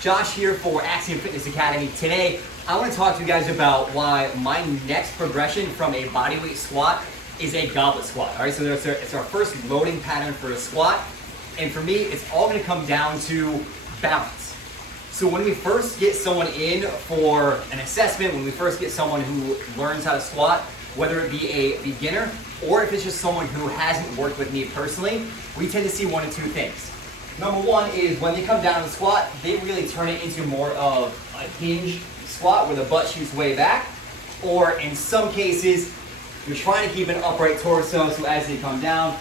Josh here for Axiom Fitness Academy. Today, I want to talk to you guys about why my next progression from a bodyweight squat is a goblet squat. All right, so it's our first loading pattern for a squat. And for me, it's all going to come down to balance. So when we first get someone in for an assessment, when we first get someone who learns how to squat, whether it be a beginner or if it's just someone who hasn't worked with me personally, we tend to see one of two things. Number one is when they come down to the squat, they really turn it into more of a hinge squat where the butt shoots way back. Or in some cases, you're trying to keep an upright torso, so as they come down,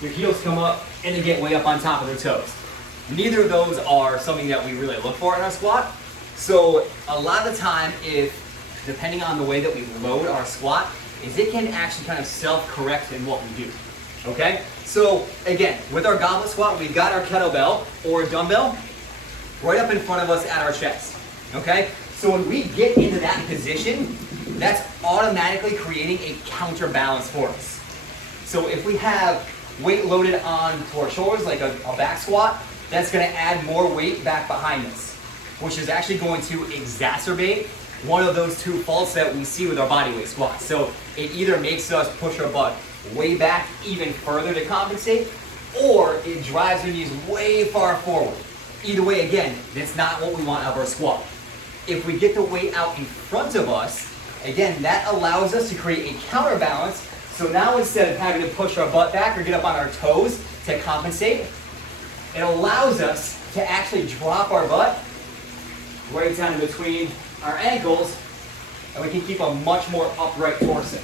your heels come up and they get way up on top of their toes. Neither of those are something that we really look for in our squat. So a lot of the time, depending on the way that we load our squat, is it can actually kind of self-correct in what we do. Okay? So again, with our goblet squat, we've got our kettlebell or dumbbell right up in front of us at our chest. Okay? So when we get into that position, that's automatically creating a counterbalance for us. So if we have weight loaded onto our shoulders, like a back squat, that's going to add more weight back behind us, which is actually going to exacerbate one of those two faults that we see with our bodyweight squat. So it either makes us push our butt way back even further to compensate, or it drives our knees way far forward. Either way, again, that's not what we want out of our squat. If we get the weight out in front of us, again, that allows us to create a counterbalance. So now instead of having to push our butt back or get up on our toes to compensate, it allows us to actually drop our butt right down in between our ankles, and we can keep a much more upright torso.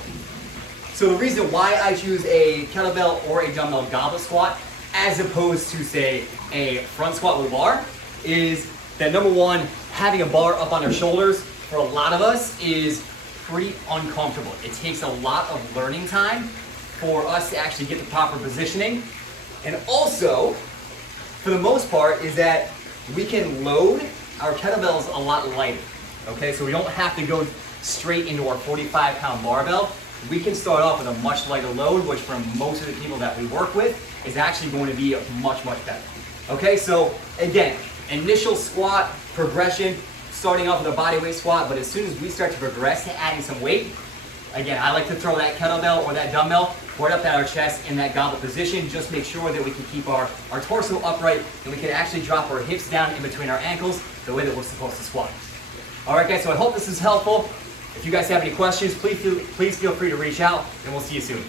So the reason why I choose a kettlebell or a dumbbell goblet squat as opposed to, say, a front squat with a bar is that, number one, having a bar up on our shoulders for a lot of us is pretty uncomfortable. It takes a lot of learning time for us to actually get the proper positioning. And also, for the most part, is that we can load our kettlebells a lot lighter. Okay, so we don't have to go straight into our 45-pound barbell. We can start off with a much lighter load, which for most of the people that we work with is actually going to be much, much better. Okay, so again, initial squat progression, starting off with a bodyweight squat, but as soon as we start to progress to adding some weight, again, I like to throw that kettlebell or that dumbbell right up at our chest in that goblet position. Just make sure that we can keep our torso upright and we can actually drop our hips down in between our ankles the way that we're supposed to squat. All right, guys, so I hope this is helpful. If you guys have any questions, please feel free to reach out, and we'll see you soon.